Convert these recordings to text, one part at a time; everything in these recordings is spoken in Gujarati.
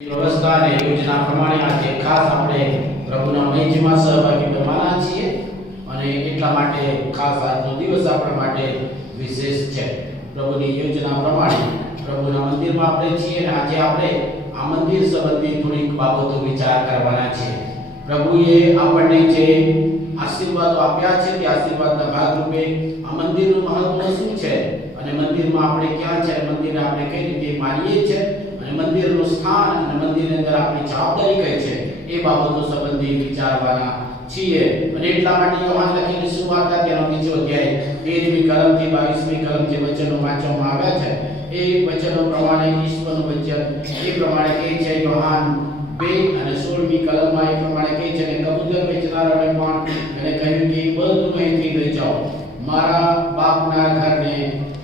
વ્યવસ્થા અને યોજના પ્રમાણે આજે ખાસ આપણે પ્રભુના મહિમામાં સહભાગી બનવાના છીએ અને એટલા માટે ખાસ આજનો દિવસ આપણા માટે વિશેષ છે. પ્રભુની યોજના પ્રમાણે પ્રભુના મંદિરમાં આપણે છીએ અને આજે આપણે આ મંદિર સંબંધી થોડીક બાબતો વિચાર કરવાના છે. પ્રભુએ આપણને જે આશીર્વાદો આપ્યા છે તે આશીર્વાદના ભાગરૂપે આ મંદિરનું મહત્વ શું છે અને મંદિરમાં આપણે ક્યાં છે, મંદિરને આપણે કઈ રીતે માનીએ છીએ, મંદિરનું સ્થાન અને મંદિરની અંદર આપણી જવાબદારી કઈ છે એ બાબતો સંબંધી વિચારવાના છીએ. અને એટલા માટે યોહાન લખેલી સુવાર્તા તેનો બીજો અધ્યાય 13મી કલમથી 22મી કલમ જે વચનો વાંચવામાં આવ્યા છે એ વચનો પ્રમાણે ઈશ્વરનું વચન એ પ્રમાણે કહે છે. યોહાન 2 અને 16મી કલમમાં એ પ્રમાણે કહે છે કે કબૂતર વેચનારાને પણ એને કહ્યું કે બધું અહીંથી લઈ જાઓ, મારા બાપના ઘરને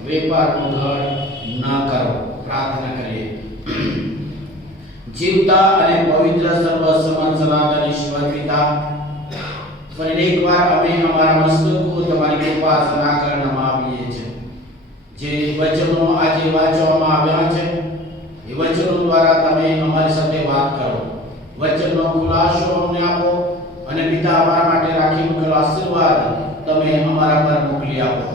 વેપારનું ઘર ન કરો. પ્રાર્થના કરીએ. જીવતા અને પવિત્ર સર્વસમર્થ સનાતન ઈશ્વર પિતા, ફરી એકવાર અમે અમારા મસ્તકો તમારી કૃપાસના કરવામાં આવીએ છીએ. જે વચનો આજે વાંચવામાં આવ્યા છે એ વચનો દ્વારા તમે અમારી સાથે વાત કરો, વચનનો ખુલાસો અમને આપો અને પિતા અમારા માટે રાખી મૂકેલો આશીર્વાદ તમે અમારા પર મોકલી આપો.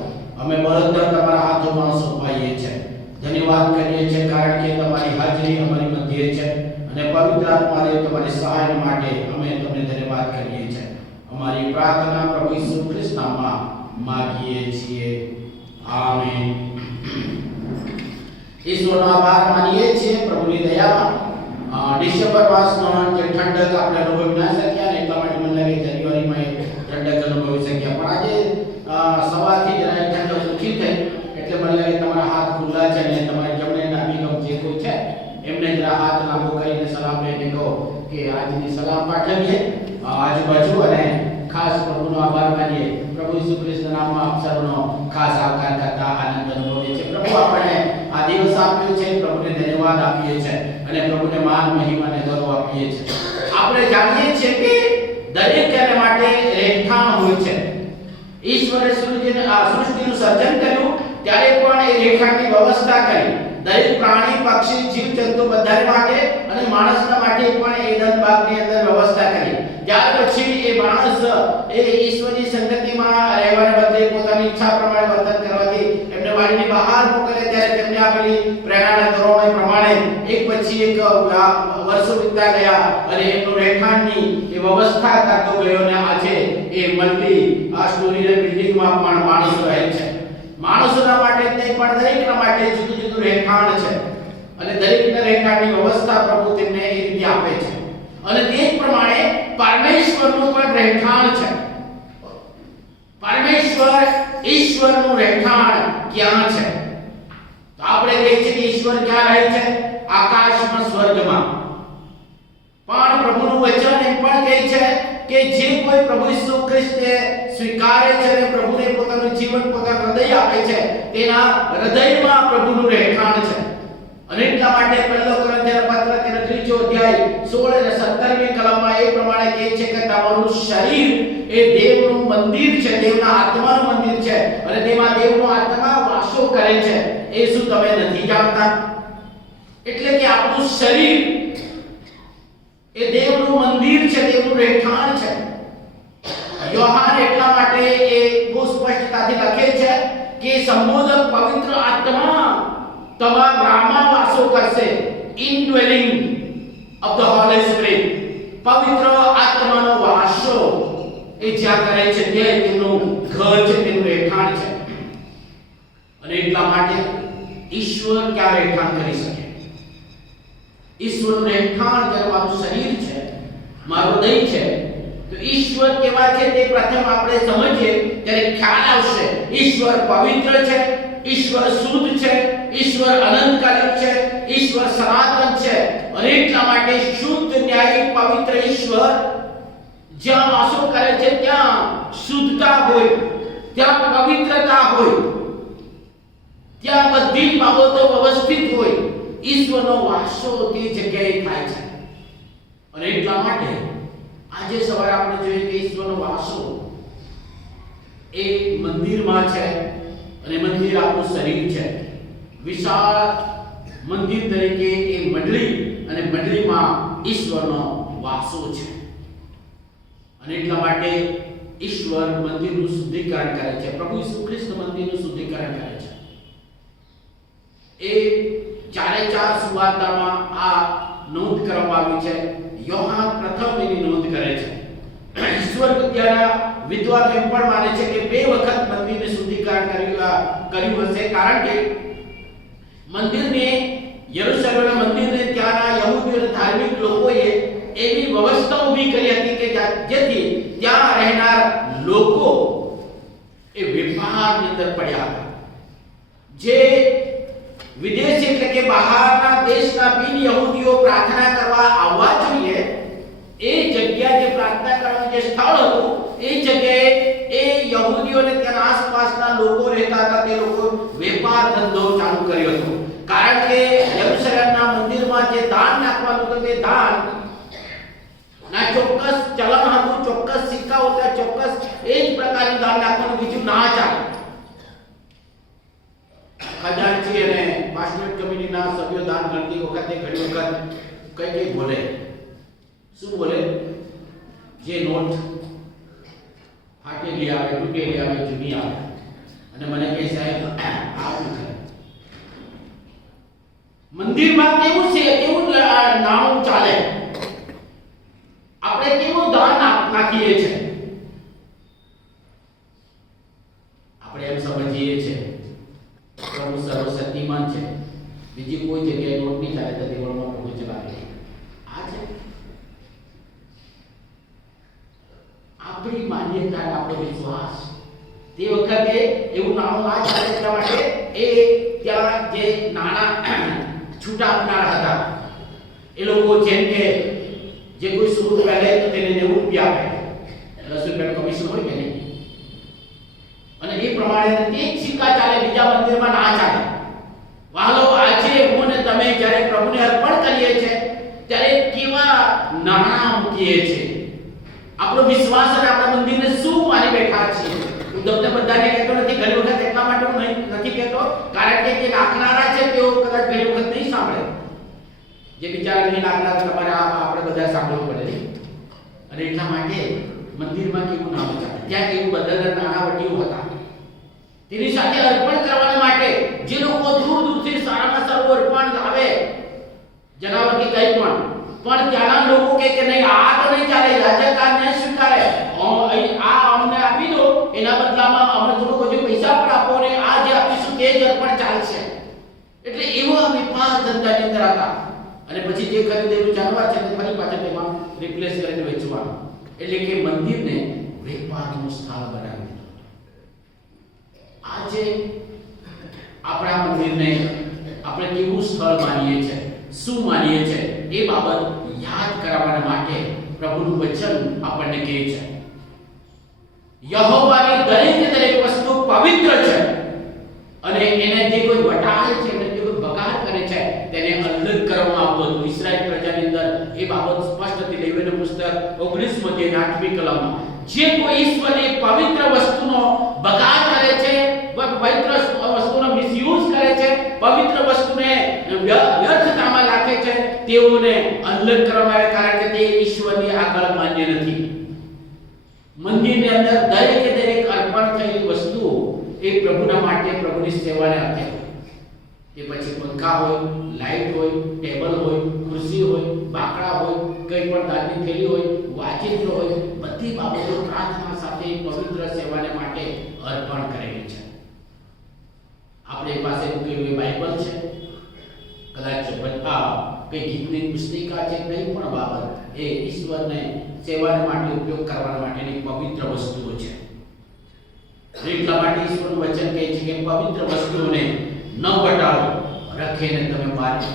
અમે બધા તમારા હાથોમાં સોંપાઈએ છીએ. ધન્યવાદ કરીએ છીએ કારણ કે તમારી હાજરી અમારી મધ્યે છે અને પવિત્ર આત્મા દેવ તમારી સહાય માટે અમે તમને ધન્યવાદ કરીએ છીએ. અમારી પ્રાર્થના પ્રભુ ઈસુ ખ્રિસ્તના નામમાં માંગીએ છીએ. આમેન. ઈશ્વરનો આભાર માનીએ છીએ પ્રભુની દયામાં ડિસેમ્બર માસનો જે ઠંડક આપણે અનુભવી ના શક્યા ને એટલા માટે મને લાગે જાન્યુઆરીમાં ઠંડક અનુભવી શક્યા, પણ આજે સવારથી જરા ઠંડક ઓછી થઈ એટલે મને લાગે તમારા હાથ ખુલ્લા છે અને તમારી જમણે ડાબી ગમ જે કોઈ છે એમને જરા હાથ લાંબો કરીને સલામ લઈને કહો કે આજની સલામ પાઠવીએ આજુબાજુ અને ખાસ પ્રભુનો આભાર માનીએ. પ્રભુ ઈસુ ખ્રિસ્તના નામમાં આપ સૌનો ખાસ આવકાર કરતા આનંદ અનુભવીએ છીએ. પ્રભુ આપણે આ દિવસ આપ્યો છે, પ્રભુને ધન્યવાદ આપીએ છીએ અને પ્રભુને માન મહિમા અને ગૌરવ આપીએ છીએ. આપણે જાણીએ છીએ કે દરેક માટે રહેઠાણ હોય છે. ઈશ્વરે સૃષ્ટિનું સર્જન કર્યું ત્યારે પણ એ રેખાની વ્યવસ્થા કરી. દરેક પ્રાણી, પક્ષી, જીવજંતુ બધા માટે અને માણસના માટે પણ એદન બાગની અંદર વ્યવસ્થા કરી. ત્યાર પછી એ માણસ એ ઈશ્વરની સંગતિમાં રહેવાને બદલે પોતાની ઈચ્છા પ્રમાણે વર્તન કરવાથી એમને વાડીની બહાર મોકલે ત્યારે તેમને આપેલી પ્રેરણાના ધોરણો પ્રમાણે એક પછી એક વર્ષો વીતતા ગયા અને એમનું રહેઠાણની એ વ્યવસ્થા કરતો ગયો અને આજે એ મલ્ટી સ્ટોરી બિલ્ડિંગમાં પણ માણસો રહે છે. માણસોના માટે નહીં પણ દરેકના માટે જુદું જુદું રહેઠાણ છે અને દરેકના રહેઠાણની વ્યવસ્થા પ્રભુ તેમને એ રીતે આપે છે અને તે જ પ્રમાણે પરમેશ્વરનું પણ રહેઠાણ છે. પરમેશ્વર ઈશ્વરનું રહેઠાણ ક્યાં છે? તો આપણે કહીએ છીએ કે ઈશ્વર ક્યાં રહે છે? આકાશમાં, સ્વર્ગમાં. પણ પ્રભુનું વચન એમ પણ કહે છે કે જે કોઈ પ્રભુ ઈસુ ખ્રિસ્તને સ્વીકારે છે અને પ્રભુને પોતાનું જીવન, પોતાનું હૃદય આપે છે તેના હૃદયમાં પ્રભુનું રહેઠાણ છે. અને એટલા માટે પહેલો કોરિન્થીયર પત્ર તેનો 3જો અધ્યાય 16 અને 17મી કલમમાં એ પ્રમાણે કહે છે કે તમારું શરીર એ દેવનું મંદિર છે, દેવના આત્માનું મંદિર છે અને તેમાં દેવનો આત્મા વાસો કરે છે. એ શું તમે નથી જાણતા? એટલે કે આપણું શરીર એ દેવનું મંદિર છે, દેવનું રહેઠાણ છે. યોહાન એટલા માટે એ બહુ સ્પષ્ટતાથી લખે છે કે સંબોધક પવિત્ર આત્મા તમારામાં વાસો કરશે. ઇનડ્વેલિંગ ઓફ ધ હોલી સ્પિરિટ. પવિત્ર આત્માનો વાસો એ જ્યાં કરે છે તે તેનું ઘર છે, તેનું રહેઠાણ છે. અને એટલા માટે ઈશ્વર ક્યાં રહેઠાણ કરી શકે? ઈશ્વરનું રહેઠાણ જ્યારે મારું શરીર છે, મારું હૃદય છે, તો ઈશ્વર કેવા છે તે પ્રથમ આપણે સમજીએ ત્યારે ખ્યાલ આવશે. ઈશ્વર પવિત્ર છે, ઈશ્વર શુદ્ધ છે, ઈશ્વર અનંતકાલિક છે, ઈશ્વર સનાતન છે. અને એટલા માટે શુદ્ધ, ન્યાયી, પવિત્ર ઈશ્વર જ્યાં વાસો કરે છે ત્યાં શુદ્ધતા હોય, ત્યાં પવિત્રતા હોય, ત્યાં બધી જ બાબતો વ્યવસ્થિત હોય. ઈશ્વરનો વાસો તે જગ્યાએ થાય છે. અને એટલા માટે આજે સવારે આપણે જોઈએ કે ઈશ્વરનો વાસો એ મંદિરમાં છે અને મંદિર આપણું શરીર છે. વિશાળ મંદિર તરીકે એ મંડળી અને મંડળીમાં ઈશ્વરનો વાસો છે. અને એટલા માટે ઈશ્વર મંદિરનું શુદ્ધિકરણ કરે છે. પ્રભુ ઈસુ ખ્રિસ્ત મંદિરનું શુદ્ધિકરણ કરે છે. એ ચારે ચાર સુવાર્તામાં આ નોંધ કરવામાં આવી છે. યોહાન પ્રથમ એની નોંધ કરે છે. ઈશ્વર વિદ્યાના વિદ્વાનો એમ પણ માને છે કે 2 વખત મંદિરને શુદ્ધિકરણ કર્યું હશે, કારણ કે મંદિરને યરૂશલેમના મંદિરને ત્યાંના યહૂદી અને ધાર્મિક લોકોએ એવી વ્યવસ્થા ઊભી કરી હતી કે જેથી ત્યાં રહેનાર લોકો એ વેપારની અંદર પડ્યા હતા. જે વિદેશી એટલે કે બહારના દેશના બિન યહૂદીઓ પ્રાર્થના કરવા આવવા જોઈએ, એ જગ્યા જે પ્રાર્થના કરવાનું જે સ્થળ હતું એ જગ્યાએ એ યહૂદીઓને ત્યાં આસપાસના લોકો રહેતા હતા, તે લોકો વેપાર ધંધો ચાલુ કર્યો હતો. કારણ કે યરૂશલેમના મંદિરમાં જે દાન નાખવાનું હતું તે દાન ના ચોક્કસ ચલણ હતું, ચોક્કસ સિક્કા હતા, ચોક્કસ એ જ પ્રકારનું દાન નાખવાનું, બીજું ના ચાલે. ખજાનચી અને પાસ્ટોરેટ કમિટીના સભ્યો દાન કરતી વખતે ઘણી વખત કઈ બોલે. શું બોલે? જે નોટ ફાટેલી આવે, તૂટેલી આવે, જૂની આવે, અને મને કહે સાહેબ આવું છે. મંદિરમાં કેવું છે, કેવું નાણું ચાલે, આપણે કેવું દાન નાખીએ છીએ. આપણે એમ સમજીએ છીએ પ્રભુ સર્વશક્તિમાન છે, બીજી કોઈ જગ્યાએ નોટ નહીં ચાલે તો દેવળમાં પ્રભુ ચલાવે. આ છે આપણી માન્યતા, આપણો વિશ્વાસ. તે વખતે એવું નાણું ના ચાલે, એટલા માટે એ ત્યાં જે નાણાં છૂટા આપનાર હતા એ લોકો જેમ કે જે કોઈ 100 રૂપિયા લે તો તેને 90 રૂપિયા આપે, 10 રૂપિયાનું કમિશન હોય કે નહીં, અને એ પ્રમાણે તે સિક્કા ચાલે, બીજા મંદિરમાં ના ચાલે. વાલો, આજે હું ને તમે જ્યારે પ્રભુને અર્પણ કરીએ છીએ ત્યારે કેવા નાણાં મૂકીએ છીએ, આપણો વિશ્વાસ અને આપણા મંદિરને શું માની બેઠા છીએ. હું તમને બધાને કહેતો નથી, ઘણી વખત એટલા માટે હું નથી કહેતો કારણ કે જે નાખનારા છે તેઓ કદાચ ઘણી વખત નહીં સાંભળે. જે બિચારા નહીં નાખનારા તમારે આપણે બધા સાંભળવું પડે. અને એટલા માટે મંદિરમાં કેવું નામ ચાલે, ત્યાં કેવું બધા નાણાવટીઓ હતા. તેની સાથે અર્પણ કરવા માટે જે લોકો દૂર દૂરથી સારામાં સારું અર્પણ લાવે, જનાવર કે કંઈ પણ ત્યાંના લોકો કે નહીં આ તો નહીં ચાલે, યાજક આ ન સ્વીકારે, આ અમને આપી દો, એના બદલામાં અમને થોડું બધું પૈસા પણ આપો, અને આ જે આપીશું તે જ અર્પણ ચાલશે. એટલે એવો વેપાર ધંધાની અંદર હતા. અને પછી જે ખરીદેલું જાનવર છે તે ફરી પાછા તેમાં રિપ્લેસ કરીને વેચવાનું. એટલે કે મંદિરને વેપારનું સ્થળ બનાવી દીધું. આજે આપણા મંદિરને આપણે કેવું સ્થળ માનીએ છીએ, શું માનીએ છીએ, એ બાબત યાદ કરાવવા માટે પ્રભુનું વચન આપણને કહે છે, યહોવાની દરેક વસ્તુ પવિત્ર છે, અને એને જે કોઈ વટાળે છે, એને જે કોઈ બગાડ કરે છે તેને અલગ કરવામાં આવતું હતું. ઇસ્રાએલ પ્રજાની અંદર એ બાબત સ્પષ્ટ હતી. લેવીનું પુસ્તક 19 અધ્યાય 8મી કલમમાં જે કોઈ ઈશ્વરની પવિત્ર વસ્તુનો બગાડ કરે છે, પવિત્ર વસ્તુનો મિસયુઝ કરે છે, પવિત્ર વસ્તુને વ્યર્થતામાં નાખે છે, તેઓને અલગ કરવામાં આવે, કારણ કે તે ઈશ્વરની આગળ માન્ય નથી. મંદિરની અંદર દરેક અર્પણ થયેલી વસ્તુઓ એ પ્રભુના માટે, પ્રભુની સેવાને અર્થે, તે પછી પંખા હોય, લાઈટ હોય, ટેબલ હોય, ખુરશી હોય, બાકડા હોય, કંઈ પણ દાનની થેલી હોય, વાચિત્ર હોય, બધી બાબતો પ્રાર્થના સાથે પવિત્ર સેવાને માટે અર્પણ કરેલી છે. આપણી પાસે કોઈ બાઇબલ છે, કદાચ કઈ ગીતની પુસ્તિકા છે, કંઈ પણ બાબત એ ઈશ્વરને સેવાને માટે ઉપયોગ કરવા માટેની પવિત્ર વસ્તુઓ છે. એટલા માટે ઈશ્વરનું વચન કહે છે કે પવિત્ર વસ્તુઓને ન બટાડો, રખીને તમે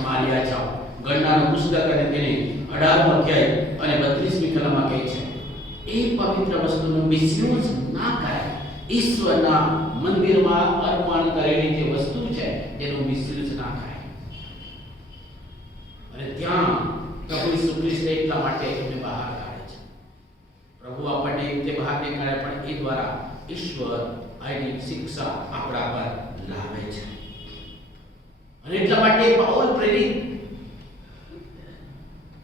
માર્યા જાઓ. ગણનાનું પુસ્તક અને તેની 18મો અધ્યાય અને 32મી કલમમાં કહે છે એ પવિત્ર વસ્તુનો મિસયુઝ ના કરાય. ઈશ્વરના મંદિરમાં અર્પણ કરેલી જે વસ્તુ છે તેનો મિસયુઝ ના કરાય. અને ત્યાં પ્રભુ ઈસુ ખ્રિસ્ત એટલા માટે એને બહાર કાઢે છે. પ્રભુ આપણને એ રીતે બહાર નહીં કાઢે, પણ એ દ્વારા ઈશ્વર આની શિક્ષા આપણા પર લાવે છે. અને એટલા માટે પાઉલ પ્રેરિત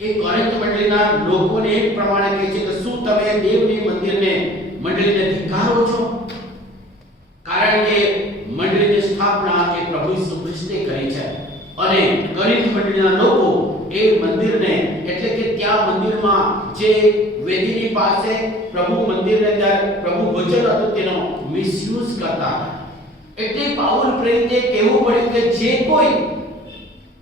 એ કોરિન્થ મંડળીના લોકોને એક પ્રમાણે કહે છે કે શું તમે દેવની મંડળીને ધિક્કારો છો? કારણ કે મંડળીની સ્થાપના એ પ્રભુ ઈસુ ખ્રિસ્તે કરી છે અને કોરિન્થ મંડળીના લોકો એ મંદિરને એટલે કે ત્યાં મંદિરમાં જે વેદીની પાસે પ્રભુ મંદિરની અંદર પ્રભુ વચન હતું તેનો મિસયુઝ કરતા હતા. એટલે પાઉલ પ્રેરિતે કહેવું પડ્યું કે જે કોઈ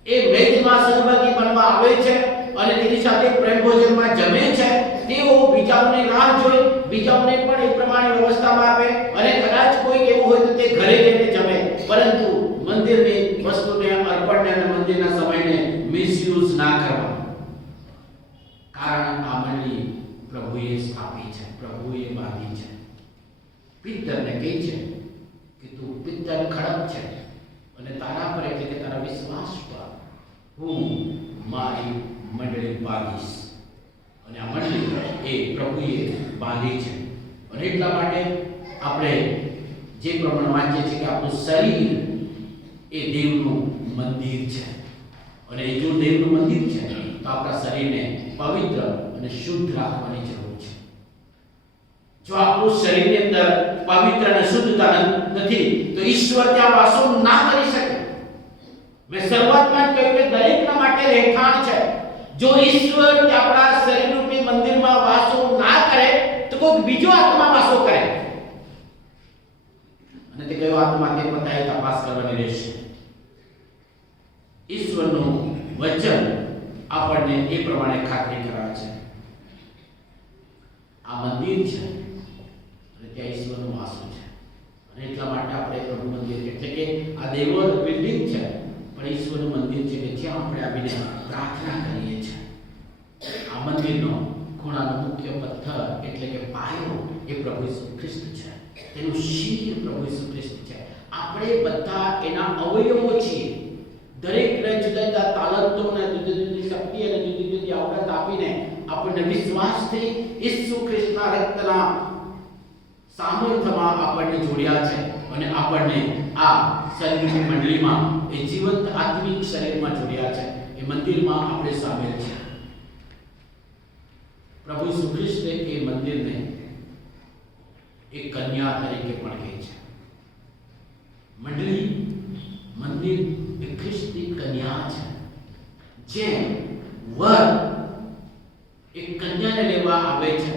એ મેજમાં સહભાગી બનવા આવે છે અને તેની સાથે પ્રેમ ભોજનમાં જમે છે તેઓ બીજાઓની રાહ જોઈ બીજાઓને પણ એ પ્રમાણે વ્યવસ્થામાં આપે અને કદાચ કોઈ એવું હોય તો તે ઘરે જઈને જમે, પરંતુ મંદિરની વસ્તુને અર્પણને અને મંદિરના સમયને મિસયુઝ ના કરવા. કારણ આ મંડળી પ્રભુએ સ્થાપી છે, પ્રભુએ બાંધી છે. પિત્તરને કહે છે કે તું પિત્તર ખડક છે અને તારા પર એટલે કે તારા વિશ્વાસ પર હું મારી મંડળી બાંધીશ. અને આ મંડળી એ પ્રભુએ બાંધી છે. અને એટલા માટે આપણે જે પ્રમાણે વાંચીએ છીએ કે આપણું શરીર એ દેવનું મંદિર છે અને એ જો દેવનું મંદિર છે તો આપણા શરીરને પવિત્ર અને શુદ્ધ રાખવાની જરૂર છે. જો આપણું શરીરની અંદર પવિત્ર અને શુદ્ધતા નથી તો ઈશ્વર ત્યાં વાસો ના કરી શકે. મેં શરૂઆતમાં જ કહ્યું કે દરેકના માટે રહેઠાણ છે. જો ઈશ્વર આપણા શરીરરૂપી મંદિરમાં વાસો ના કરે તો કોઈ બીજો આત્મા વાસો કરે, અને તે કયો આત્મા તે બધાએ તપાસ કરવાની રહેશે. ઈશ્વરનું વચન આપણને એ પ્રમાણે ખાતરી કરાવે છે. આ મંદિર છે અને ત્યાં ઈશ્વરનો વાસો છે. અને એટલા માટે આપણે પ્રભુ મંદિર એટલે કે આ દેવોર બિલ્ડિંગ છે પણ ઈશ્વરનું મંદિર છે કે જ્યાં આપણે આવીને પ્રાર્થના કરીએ છીએ. આ મંદિરનો ખૂણાનો મુખ્ય પથ્થર એટલે કે પાયો એ પ્રભુ ઈસુ ખ્રિસ્ત છે. તેનું શિર પ્રભુ ઈસુ ખ્રિસ્ત છે. આપણે બધા એના અવયવો છીએ. દરેકને જુદા જુદા તાલંતોને જુદી જુદી શક્તિ અને જુદી જુદી આવડત આપીને આપણને વિશ્વાસથી ઈસુ ખ્રિસ્તના રક્તના સામર્થ્યમાં આપણને જોડ્યા છે અને આપણને આ શરીરની મંડળીમાં એ જીવંત આત્મિક શરીરમાં જોડ્યા છે. એ મંદિરમાં આપણે સામેલ છે. પ્રભુ ઈસુ ખ્રિસ્તે એ મંદિરને એક કન્યા તરીકે પણ કહે છે. મંડળી મંદિર એ ખ્રિસ્તી કન્યા છે. જે વર એક કન્યાને લેવા આવે છે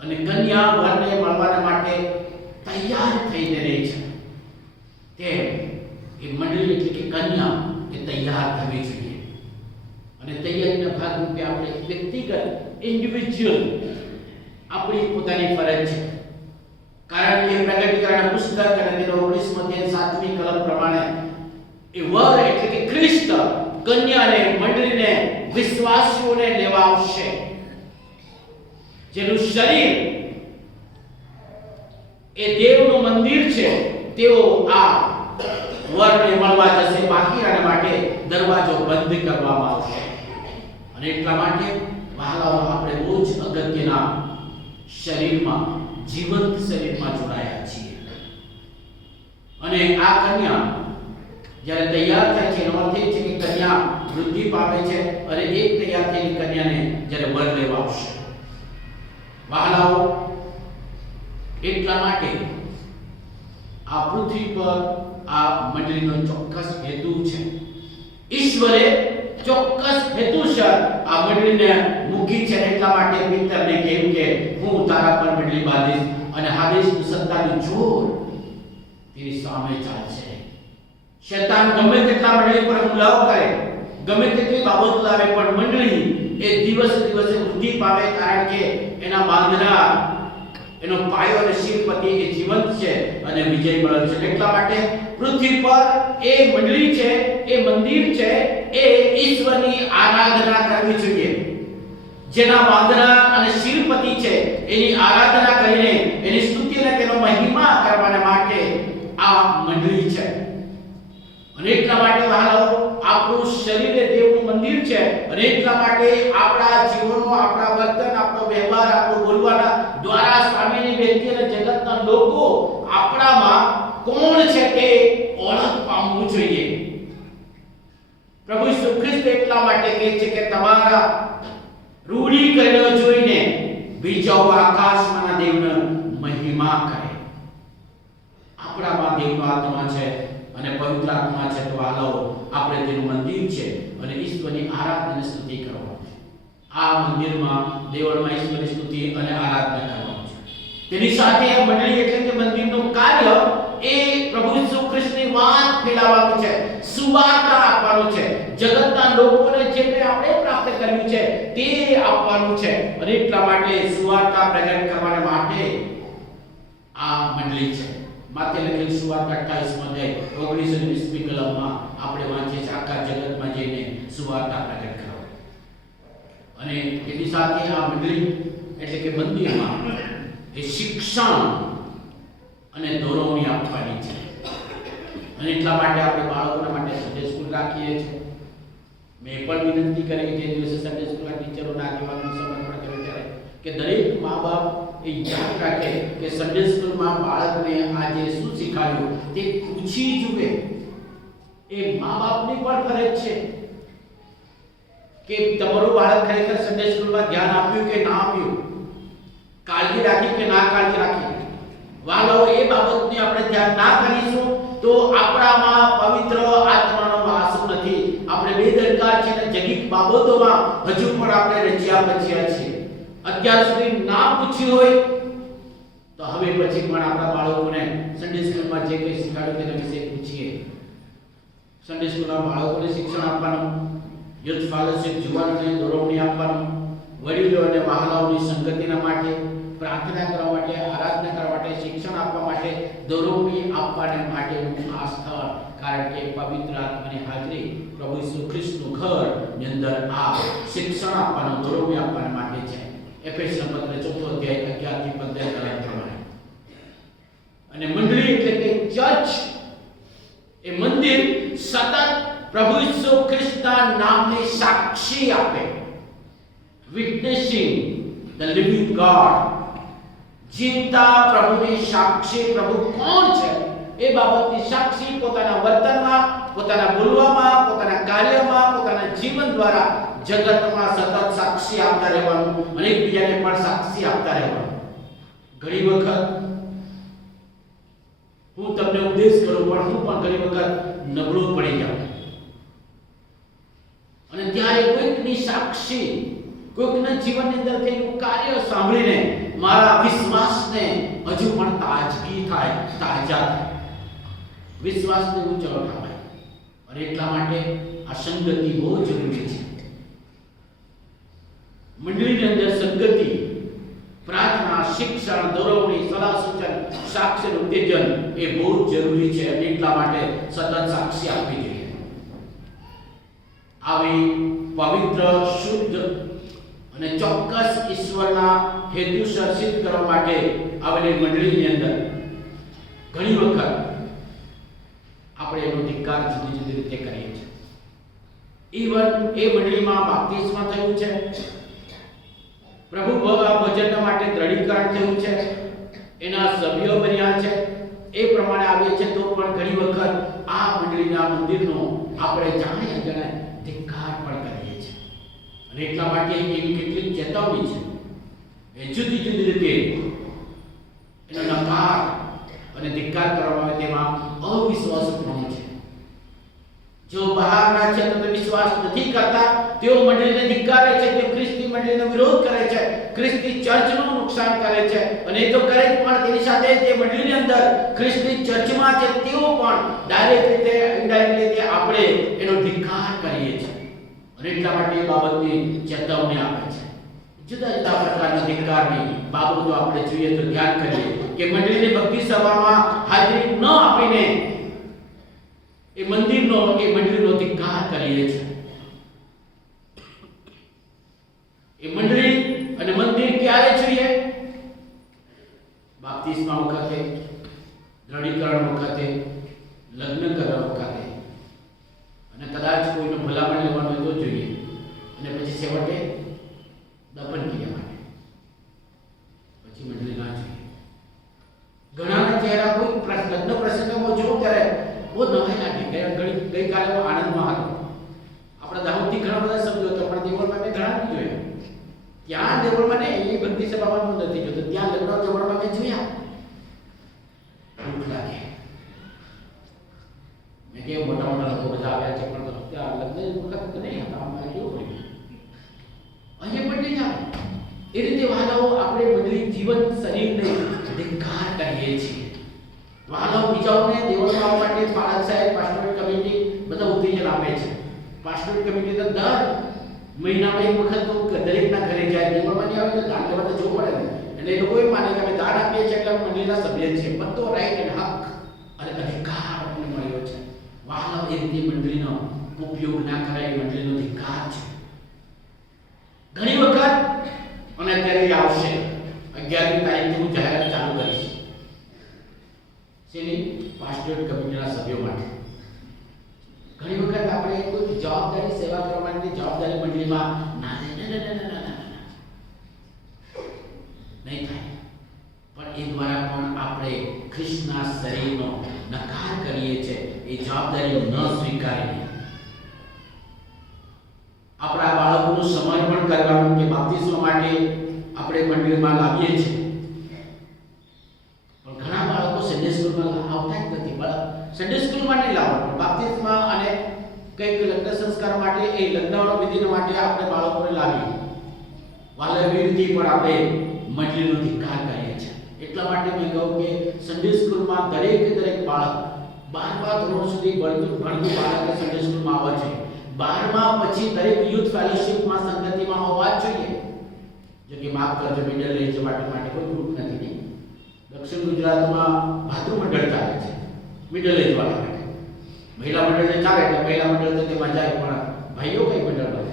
અને કન્યા વરને મળવા માટે તૈયાર થઈને રહે છે, તેમ એ મંડળી એટલે કે કન્યા એ તૈયાર થવી જોઈએ. અને તૈયારીના ભાગરૂપે આપણે વ્યક્તિગત ઇન્ડિવિડ્યુઅલ આપણી પોતાની ફરજ છે. કારણ કે પ્રગટીકરણ પુસ્તક અને તેનો 19 7મી કલમ પ્રમાણે એ વર એટલે કે ખ્રિસ્ત કન્યાને મંડળીને વિશ્વાસીઓને લેવા આવશે. જેનું શરીર એ દેવનું મંદિર છે તેઓ આ વરને મળવા જશે. બાકીના માટે દરવાજો બંધ કરવામાં આવશે. અને એટલા માટે વહાલાઓ આપણે બહુ જ અગત્યના શરીરમાં જીવંત શરીરમાં જોડાયા છીએ. અને આ કન્યા જ્યારે તૈયાર થાય છે એનો અર્થ એ છે કે કન્યા વૃદ્ધિ પામે છે અને એક તૈયાર થયેલી કન્યાને જ્યારે વર લેવા આવશે. વહાલાઓ એટલા માટે આ પૃથ્વી પર આ મંડળીનો ચોક્કસ હેતુ છે. ઈશ્વરે ચોક્કસ હેતુસર આ મંડળીને મૂકી છે. એટલા માટે પિત્તરને કહ્યું કે હું તારા પર મંડળી બાંધીશ અને હાદેસનું સત્તાનું જોર તેની સામે ચાલશે. શૈતાન ગમે તેટલા મંડળી પર હુમલાઓ કરે, ગમે તેટલી બાબતો લાવે, પણ મંડળી એ દિવસે દિવસે વૃદ્ધિ પામે. કારણ કે એના બાંધનાર એનો પાયો અને શિરપતિ એ જીવંત છે અને વિજય મળે છે. એટલા માટે પૃથ્વી પર એ મંડળી છે, એ મંદિર છે, એ ઈશ્વરની આરાધના કરવી જોઈએ. જેના બાંધનાર અને શિરપતિ છે એની આરાધના કરીને એની સ્તુતિ અને તેનો મહિમા કરવાના માટે આ મંડળી છે. અને એટલા માટે વહાલાઓ આપણું શરીર એ દેવનું મંદિર છે. અને એટલા માટે આપણા જીવનનો, આપણા વર્તન, આપણો વ્યવહાર, આપણો બોલવાના દ્વારા સામેની વ્યક્તિ અને જગતના લોકો આપણામાં કોણ છે તે ઓળખ પામવું જોઈએ. પ્રભુ ઈસુ ખ્રિસ્ત એટલા માટે કહે છે કે તમારા રૂઢી કરેલો જોઈને બીજાઓ આકાશમાંના દેવને મહિમા કરે. આપણામાં દેવનો આત્મા છે અને પવિત્ર આત્મા છે, તો હાલો આપણે તેનું મંદિર છે અને ઈશ્વરની આરાધના અને સ્તુતિ કરવાની છે. આ મંદિરમાં દેવળમાં ઈશ્વરની સ્તુતિ અને આરાધના કરવાની છે. તેની સાથે આ મંડળી એટલે કે મંદિરનું કાર્ય એ પ્રભુ ઈસુ ખ્રિસ્તની વાત ફેલાવવાનું છે, સુવાર્તા આપવાનું છે, જગતના લોકોને જે કંઈ આપણે પ્રાપ્ત કર્યું છે તે આપવાનું છે. અને એટલા માટે સુવાર્તા પ્રગટ કરવાને માટે આ મંડળી છે. માથે લખેલ સુવાર્તા 28 અધ્યાય 19-20 કલમમાં આપણે વાંચીએ છીએ આખા જગતમાં જઈને સુવાર્તા પ્રગટ કરો. અને એની સાથે આ મંડળી એટલે કે મંદિરમાં એ શિક્ષણ અને દોરવણી આપવાની છે. અને એટલા માટે આપણે બાળકોના માટે સન્ડે સ્કૂલ રાખીએ છીએ. મેં પણ વિનંતી કરી જે દિવસે સન્ડે સ્કૂલના ટીચરોને આગેવાનો સમર્પણ કર્યો ત્યારે કે દરેક મા-બાપ એ યાદ રાખે કે સન્ડે સ્કૂલમાં બાળકને આજે શું શીખવાડ્યું તે પૂછી જુએ. એ મા-બાપની પણ ફરજ છે કે તમારું બાળક ખરેખર સન્ડે સ્કૂલમાં ધ્યાન આપ્યું કે ના આપ્યું, કાળજી રાખી કે ના કાળજી રાખી. વાલો એ બાબતની આપણે ધ્યાન ના કરીશું તો આપણામાં પવિત્ર આત્માનો વાસ નથી. આપણે બેદરકાર છે અને જગીક બાબતોમાં હજુ પણ આપણે રચ્યા પચ્યા છીએ. અત્યાર સુધી ના પૂછ્યું હોય તો હવે પછી પણ આપણા બાળકોને સન્ડે સ્કૂલમાં જે કંઈ શીખવાડ્યું તેના વિશે પૂછીએ. સન્ડે સ્કૂલના બાળકોને શિક્ષણ આપવાનું, યુથ ફેલોશિપ જુવાનોને દોરવણી આપવાનું, વડીલો અને વહાલાઓની સંગતિના માટે, પ્રાર્થના કરવા માટે, આરાધના કરવા માટે, શિક્ષણ આપવા માટે, દોરવણી આપવાને માટેનું આ સ્થળ. કારણ કે પવિત્ર આત્માની હાજરી પ્રભુ ઈસુ ખ્રિસ્તનું ઘર ની અંદર આ શિક્ષણ આપવાનું, દોરવણી આપવાને માટે છે. એફેસના પત્ર 4 અધ્યાય 11-15 કલમ પ્રમાણે. અને મંડળી એટલે કે ચર્ચ એ મંદિર સતત પ્રભુ ઈસુ ખ્રિસ્તના નામની સાક્ષી આપે. વિટનેસિંગ ધ લિવિંગ ગોડ, જીવતા પ્રભુની સાક્ષી. પ્રભુ કોણ છે એ બાબતની સાક્ષી પોતાના વર્તનમાં, પોતાના બોલવામાં, પોતાના કાર્યમાં, પોતાના જીવન દ્વારા જગતમાં સતત સાક્ષી આપતા રહેવાનું અને એકબીજાને પણ સાક્ષી આપતા રહેવાનું. ઘણી વખત હું તમને ઉપદેશ કરું પણ હું પણ ઘણી વખત નબળો પડી જાઉં અને ત્યારે કોઈકની સાક્ષી, કોઈકના જીવનની અંદર થયેલું કાર્ય સાંભળીને મારા વિશ્વાસને હજુ પણ તાજગી થાય, તાજા થાય, વિશ્વાસને ઊંચો ઉઠાવાય. અને એટલા માટે આ સંગતિ બહુ જરૂરી છે. મંડળીની અંદર સંગતિ, પ્રાર્થના, શિક્ષણ, દોરવણી, સલાહ સૂચન, સાક્ષી ઉત્તેજન એ બહુ જરૂરી છે. અને એટલા માટે સતત સાક્ષી આપવી જોઈએ. આવી પવિત્ર, શુદ્ધ અને ચોક્કસ ઈશ્વરના હેતુસર સિદ્ધ કરવા માટે આવેલી મંડળીની અંદર ઘણી વખત આપણે એનો ધિક્કાર જુદી જુદી રીતે કરીએ છીએ. ઈવન એ મંડળીમાં બાપ્તિસ્મા થયું છે, પ્રભુ ભજન માટે દ્રઢીકરણ થયું છે, એના સભ્યો બન્યા છે, એ પ્રમાણે આવે છે, તો પણ ઘણી વખત આ મંડળીના મંદિરનો આપણે જાણે અજાણે ધિક્કાર પણ કરીએ છીએ. અને એટલા માટે એવી કેટલીક ચેતવણી છે એ જુદી જુદી રીતે એનો નકાર અને ધિક્કાર કરવામાં આવે તેમાં અવિશ્વાસ પણ છે. જો બહારના છે તો વિશ્વાસ નથી કરતા, તેઓ મંડળીને ધિક્કારે છે, તેઓ ખ્રિસ્તી મંડળીનો વિરોધ કરે છે, ખ્રિસ્તી ચર્ચનું નુકસાન કરે છે. અને એ તો કરે પણ તેની સાથે જે મંડળીની અંદર ખ્રિસ્તી ચર્ચમાં છે તેઓ પણ ડાયરેક્ટ રીતે, ઇનડાયરેક્ટ રીતે આપણે એનો ધિક્કાર કરીએ છીએ. અને એટલા માટે એ બાબતની ચેતવણી આપે છે. જુદા જુદા પ્રકારના ધિક્કારની બાબતો આપણે જોઈએ તો ધ્યાન કરીએ કે મંડળીની ભક્તિ સભામાં હાજરી ન આપીને એ મંડળીનો ધિક્કાર કરીએ છીએ. એ મંડળી અને મંદિર ક્યારે જોઈએ? બાપ્તિસ્મા વખતે, દ્રઢીકરણ વખતે, લગ્ન કરવા વખતે, અને કદાચ કોઈનો ભલામણ લેવાનું હોય તો જોઈએ, અને પછી છેવટે દફન કર્યા માટે, પછી મંડળી ના જોઈએ. ઘણાના ચહેરા કોઈ લગ્ન પ્રસંગમાં જો ત્યારે બહુ નવાઈ લાગી. ગઈકાલે હું આણંદમાં હતો. આપણા દાહોદથી ઘણા બધા શબ્દો હતા પણ દેવળમાં મેં ઘણા નહીં જોયા. ત્યાં દેવળમાં ને એ ભક્તિ સભામાં હું નથી જોતો, ત્યાં લગ્ન જમણમાં મેં જોયા. ભૂખ લાગે મેં કેવું મોટા મોટા લોકો બધા આવ્યા છે, પણ ત્યાં લગ્ન વખત નહીં હતા. અમારે કેવું પડ્યું અહીંયા પણ નહીં આવે. એ રીતે વાલાઓ આપણે મંડળી જીવન શરીરને ધિક્કાર કરીએ છીએ. વાલાઓ બીજાઓને દેવળમાં આવવા માટે પાળક સાહેબ, પાસ્ટોરેટ કમિટી બધા ઉત્તેજન આપે છે. પાસ્ટોરેટ કમિટી તો દર મહિનામાં એક વખત તો દરેકના ઘરે જાય. દેવળમાં નહીં આવે તો દાન લેવા તો જવું પડે ને. એટલે એ લોકો એ માને કે અમે દાન આપીએ છીએ એટલે મંડળીના સભ્ય છીએ. બધો રાઈટ અને હક અને અધિકાર આપણને મળ્યો છે. વાલાઓ એ રીતે મંડળીનો ઉપયોગ ના કરાય, મંડળીનો અધિકાર છે. ઘણી વખત અને અત્યારે આવશે 11મી તારીખથી હું જાહેરાત ચાલુ કરીશ શેની પાસ્ટોરેટ કમિટીના સભ્યો માટે. ઘણી વખત આપણે કોઈ જવાબદારી સેવા કરવા માટે જવાબદારી મંડળીમાં ના નહીં થાય, પણ એ દ્વારા પણ આપણે ખ્રિસ્તના શરીરનો નકાર કરીએ છીએ. એ જવાબદારી ન સ્વીકારીને આપણા બાળકોનું સમર્પણ કરવાનું કે બાપ્તિસ્મ માટે આપણે મંડળીમાં લાવીએ છીએ. પણ ઘણા બાળકો સન્ડે સ્કૂલમાં આવતા જ નથી. સન્ડે સ્કૂલમાં નહીં લાવવાનું, બાપ્તિસ્મ અને કંઈક લગ્ન સંસ્કાર માટે એ લગ્ન વિધિ માટે આપણે બાળકોને લાવીએ. વાલા વિધિ પણ આપણે મંડળીનો ધિક્કાર કરીએ છીએ. એટલા માટે મેં કહું કે સન્ડે સ્કૂલમાં દરેક બાળક 12મા ધોરણ સુધી ભણતું બાળક સન્ડે સ્કૂલમાં આવવા જોઈએ. 12મા પછી દરેક યુથ ફેલોશિપમાં સંગતિમાં હોવા જ જોઈએ. જો કે માફ કરજો, મિડલ એજ માટે કોઈ ગ્રુપ નથી. દક્ષિણ ગુજરાતમાં ભાતૃ મંડળ ચાલે છે મિડલ એજ વાળા માટે. મહિલા મંડળ ચાલે એટલે મહિલા મંડળ તો તેમાં જાય, પણ ભાઈઓ કઈ મંડળ બને.